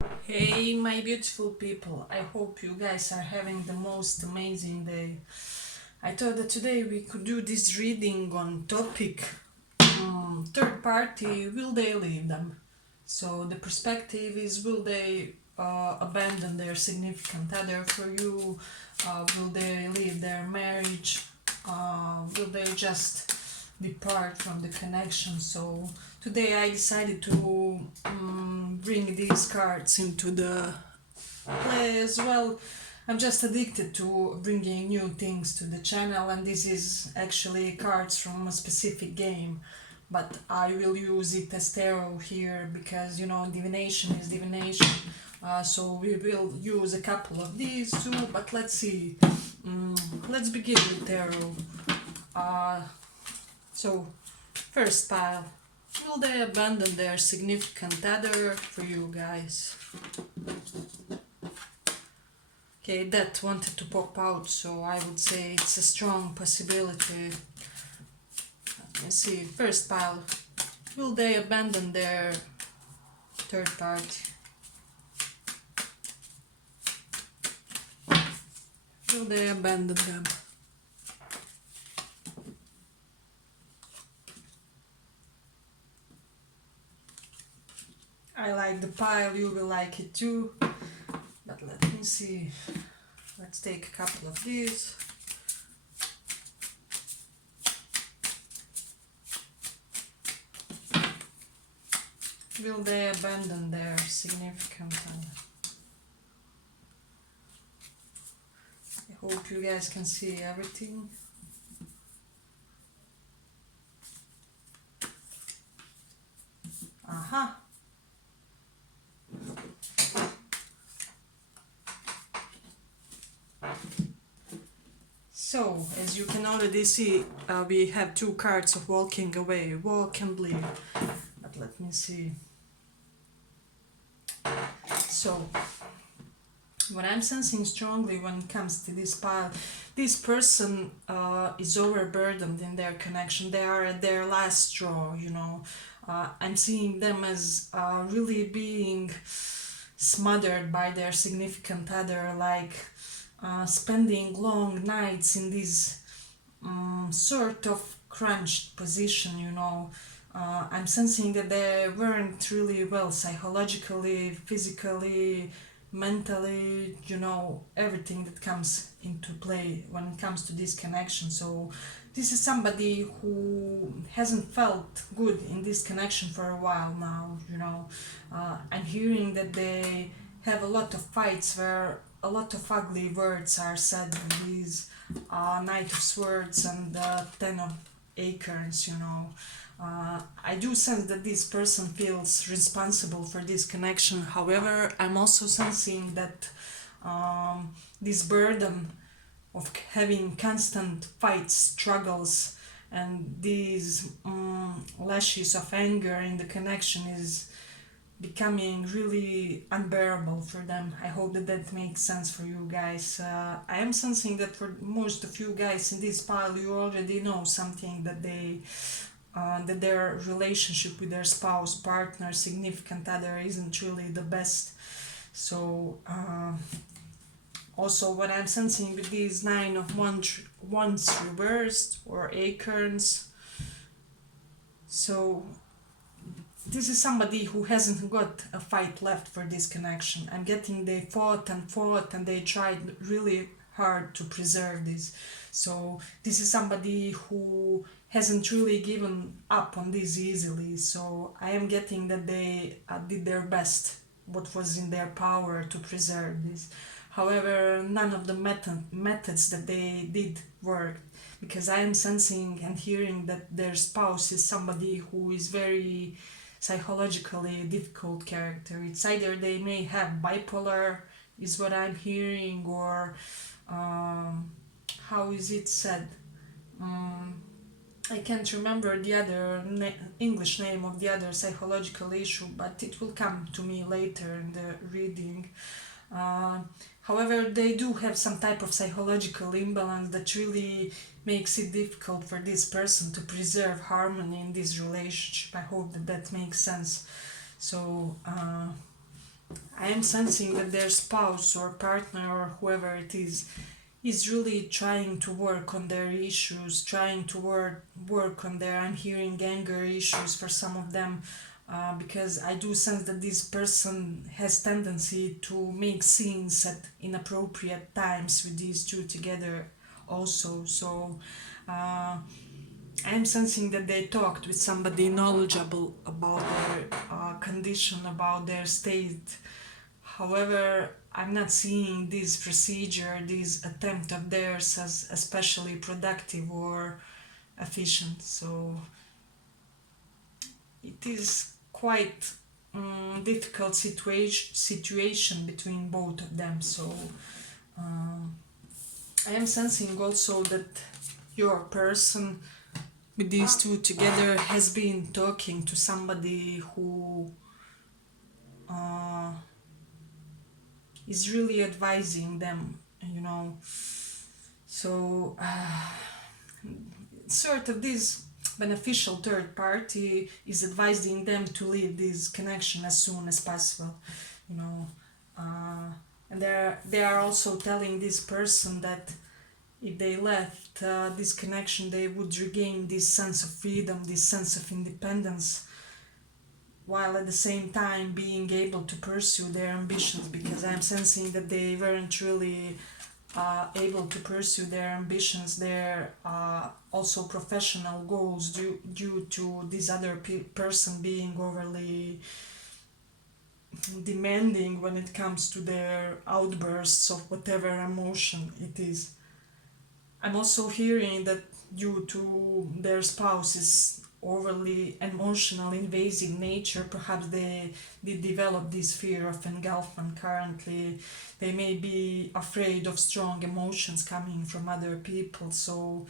Hey, my beautiful people, I hope you guys are having the most amazing day. I thought that today we could do this reading on topic third party, will they leave them? So the perspective is, will they abandon their significant other for you? Will they leave their marriage? Will they just depart from the connection? So today I decided to bring these cards into the play as well. I'm just addicted to bringing new things to the channel, and this is actually cards from a specific game. But I will use it as tarot here because divination is divination. So we will use a couple of these too. But let's see. Let's begin with tarot. Uh, so first pile. Will they abandon their significant other for you guys? Okay, that wanted to pop out, so I would say it's a strong possibility. Let's see, first pile. Will they abandon their third party? Will they abandon them? I like the pile, you will like it too. But let me see. Let's take a couple of these. Will they abandon their significant other? I hope you guys can see everything. Aha! So, as you can already see, we have two cards of walking away, walk and leave. But let me see. So, what I'm sensing strongly when it comes to this pile, this person is overburdened in their connection. They are at their last straw. I'm seeing them as really being smothered by their significant other, like spending long nights in this sort of crunched position. I'm sensing that they weren't really well psychologically, physically, mentally, everything that comes into play when it comes to this connection. So this is somebody who hasn't felt good in this connection for a while now. I'm hearing that they have a lot of fights where a lot of ugly words are said in these Knight of Swords and Ten of Acorns. I do sense that this person feels responsible for this connection. However, I'm also sensing that this burden of having constant fights, struggles, and these lashes of anger in the connection is becoming really unbearable for them. I hope that that makes sense for you guys. I am sensing that for most of you guys in this pile, you already know something that their relationship with their spouse, partner, significant other isn't really the best. So also what I'm sensing with these nine of wands reversed or acorns. So this is somebody who hasn't got a fight left for this connection. I'm getting they fought and they tried really hard to preserve this. So this is somebody who hasn't really given up on this easily. So I am getting that they did their best, what was in their power to preserve this. However, none of the methods that they did work, because I am sensing and hearing that their spouse is somebody who is very psychologically difficult character. It's either they may have bipolar, is what I'm hearing, or how is it said? I can't remember the other English name of the other psychological issue, but it will come to me later in the reading. Uh, However, they do have some type of psychological imbalance that really makes it difficult for this person to preserve harmony in this relationship. I hope that that makes sense. So, I I am sensing that their spouse or partner or whoever it is really trying to work on their issues, trying to work on their, I'm hearing anger issues for some of them, because I do sense that this person has tendency to make scenes at inappropriate times with these two together also. So I'm sensing that they talked with somebody knowledgeable about their condition, about their state. However, I'm not seeing this procedure, this attempt of theirs as especially productive or efficient. So it is quite difficult situation between both of them. So I am sensing also that your person with these two together has been talking to somebody who is really advising them, you know. So sort of this beneficial third party is advising them to leave this connection as soon as possible, you know. And they are also telling this person that if they left this connection, they would regain this sense of freedom, this sense of independence, while at the same time being able to pursue their ambitions, because I'm sensing that they weren't really able to pursue their ambitions, their also professional goals due to this other person being overly demanding when it comes to their outbursts of whatever emotion it is. I'm also hearing that due to their spouse's overly emotional, invasive nature, perhaps they develop this fear of engulfment currently. They may be afraid of strong emotions coming from other people, so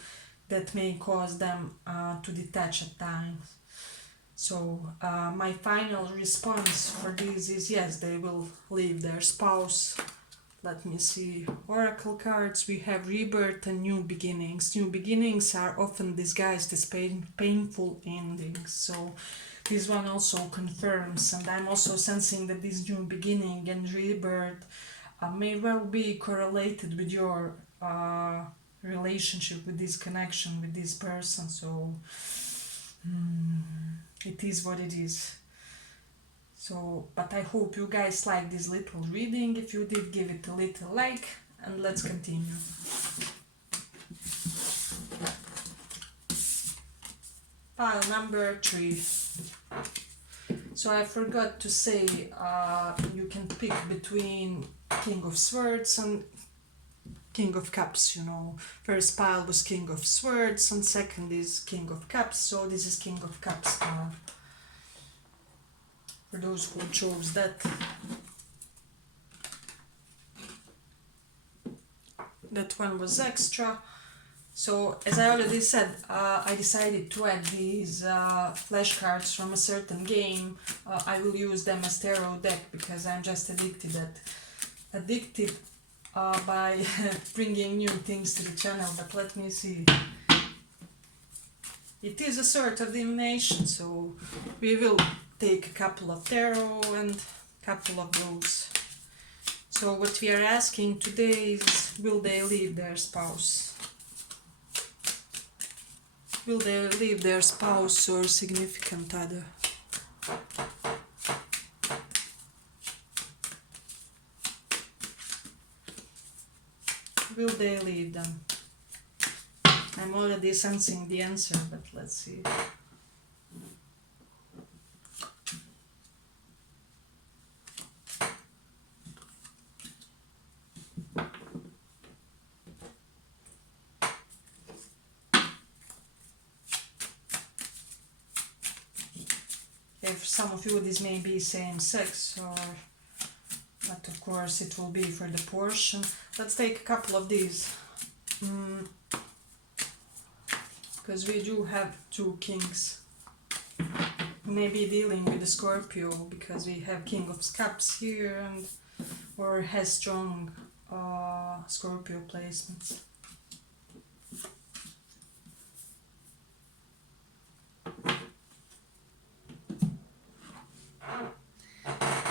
that may cause them to detach at times. So my final response for this is yes, they will leave their spouse. Let me see. Oracle cards, we have rebirth and new beginnings. New beginnings are often disguised as painful endings. So this one also confirms, and I'm also sensing that this new beginning and rebirth may well be correlated with your relationship, with this connection with this person. So it is what it is. So, but I hope you guys like this little reading. If you did, give it a little like, and let's continue. Pile number 3. So I forgot to say, you can pick between King of Swords and King of Cups, you know. First pile was King of Swords and second is King of Cups, so this is King of Cups pile. For those who chose that. That one was extra. So as I already said, I decided to add these flashcards from a certain game. I will use them as tarot deck because I'm just addicted by bringing new things to the channel. But let me see. It is a sort of divination, so we will take a couple of tarot and a couple of those. So what we are asking today is, will they leave their spouse? Will they leave their spouse or significant other? Will they leave them? I'm already sensing the answer, but let's see. If some of you this may be same sex, or but of course it will be for the portion. Let's take a couple of these, because we do have 2 kings. Maybe dealing with the Scorpio, because we have King of Cups here, and or has strong Scorpio placements.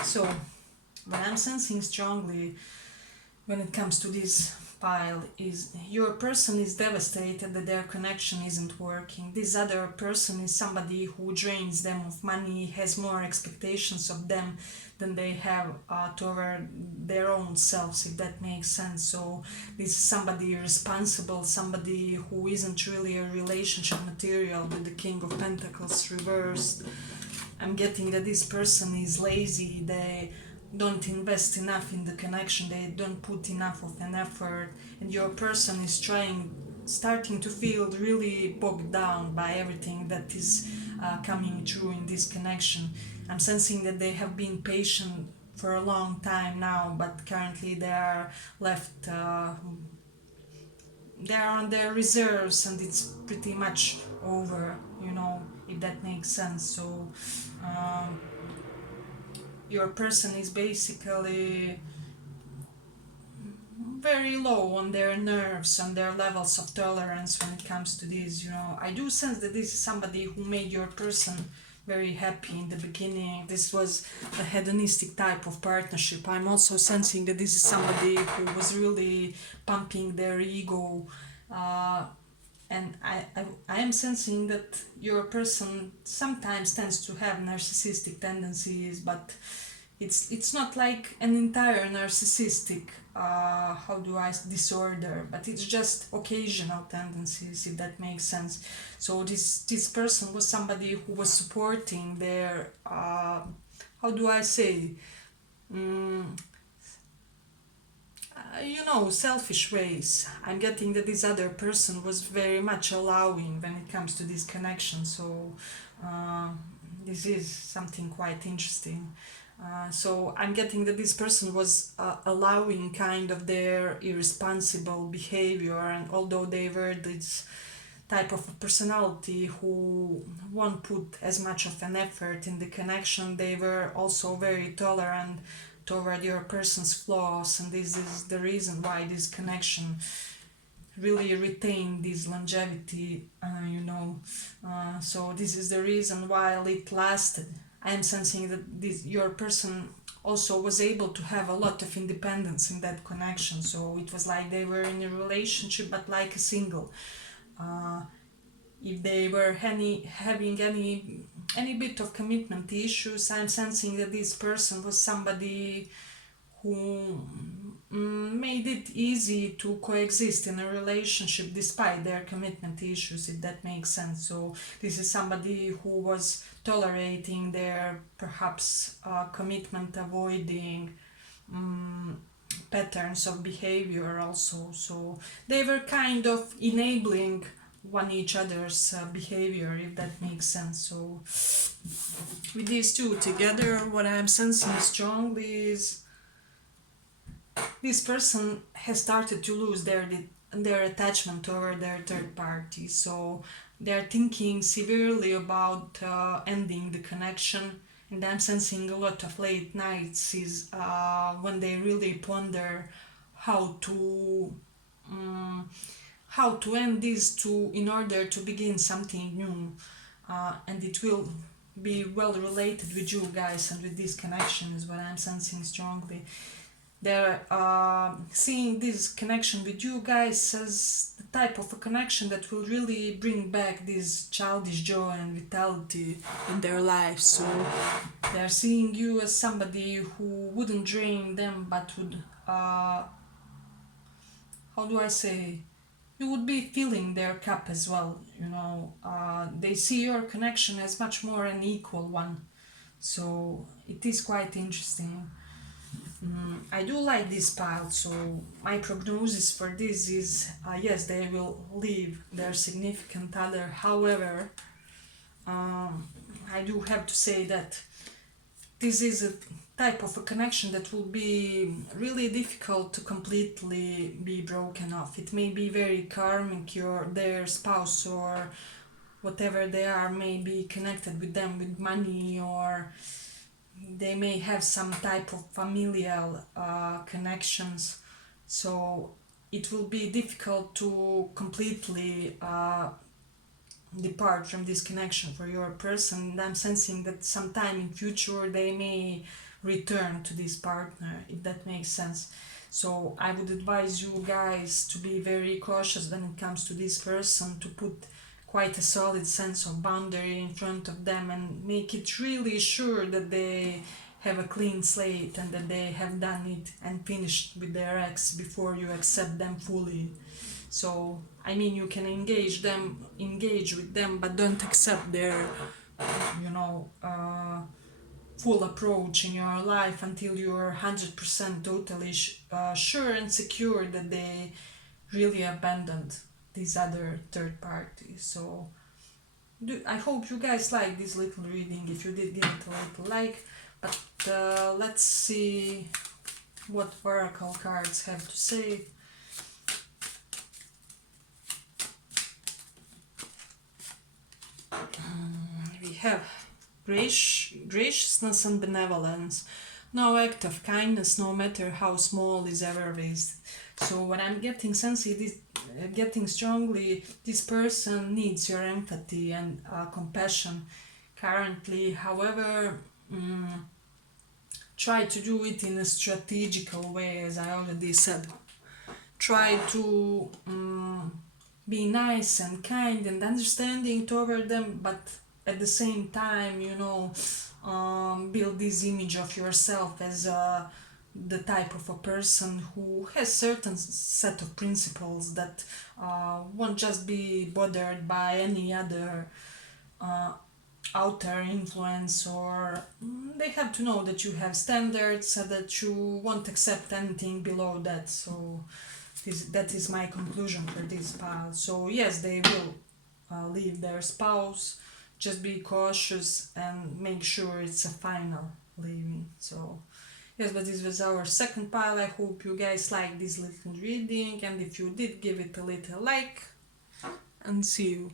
So what I'm sensing strongly when it comes to this pile is your person is devastated that their connection isn't working. This other person is somebody who drains them of money, has more expectations of them than they have toward their own selves, if that makes sense. So this is somebody irresponsible, somebody who isn't really a relationship material, with the King of Pentacles reversed. I'm getting that this person is lazy, they don't invest enough in the connection, they don't put enough of an effort, and your person is starting to feel really bogged down by everything that is coming through in this connection. I'm sensing that they have been patient for a long time now, but currently they are left, they are on their reserves, and it's pretty much over, if that makes sense. So your person is basically very low on their nerves, on their levels of tolerance when it comes to this. I do sense that this is somebody who made your person very happy in the beginning. This was a hedonistic type of partnership. I'm also sensing that this is somebody who was really pumping their ego, and I am sensing that your person sometimes tends to have narcissistic tendencies, but it's not like an entire narcissistic disorder, but it's just occasional tendencies, if that makes sense. So this person was somebody who was supporting their selfish ways. I'm getting that this other person was very much allowing when it comes to this connection. So this is something quite interesting. So I'm getting that this person was allowing kind of their irresponsible behavior, and although they were this type of a personality who won't put as much of an effort in the connection, they were also very tolerant toward your person's flaws, and this is the reason why this connection really retained this longevity, so this is the reason why it lasted. I am sensing that your person also was able to have a lot of independence in that connection, so it was like they were in a relationship but like a single. If they were having any bit of commitment issues, I'm sensing that this person was somebody who made it easy to coexist in a relationship despite their commitment issues, if that makes sense. So this is somebody who was tolerating their perhaps commitment avoiding patterns of behavior also. So they were kind of enabling one each other's behavior, if that makes sense. So with these two together, what I'm sensing strongly is this person has started to lose their attachment toward their third party. So they're thinking severely about ending the connection, and I'm sensing a lot of late nights is when they really ponder how to end this in order to begin something new, and it will be well related with you guys and with this connection is what I'm sensing strongly. They're seeing this connection with you guys as the type of a connection that will really bring back this childish joy and vitality in their lives. So they're seeing you as somebody who wouldn't drain them, but would, you would be filling their cup as well. They see your connection as much more an equal one. So it is quite interesting. I do like this pile, so my prognosis for this is yes, they will leave their significant other. However, I do have to say that this is a type of a connection that will be really difficult to completely be broken off. It may be very karmic, their spouse or whatever they are may be connected with them with money, or they may have some type of familial connections, so it will be difficult to completely depart from this connection for your person. And I'm sensing that sometime in future they may return to this partner, if that makes sense. So I would advise you guys to be very cautious when it comes to this person, to put quite a solid sense of boundary in front of them and make it really sure that they have a clean slate and that they have done it and finished with their ex before you accept them fully. So I mean, you can engage with them, but don't accept their, you know, full approach in your life until you're 100% totally sure and secure that they really abandoned this other third party. So I hope you guys like this little reading. If you did, give it a little like. But let's see what oracle cards have to say. We have graciousness and benevolence. No act of kindness, no matter how small, is ever wasted. So what I'm getting getting strongly, this person needs your empathy and compassion currently. However, try to do it in a strategical way, as I already said. Try to be nice and kind and understanding toward them, but at the same time, you know, build this image of yourself as the type of a person who has certain set of principles that won't just be bothered by any other outer influence, or they have to know that you have standards so that you won't accept anything below that. So that is my conclusion for this pile. So yes, they will leave their spouse. Just be cautious and make sure it's a final leaving. So yes, but this was our second pile. I hope you guys like this little reading, and if you did, give it a little like, and see you.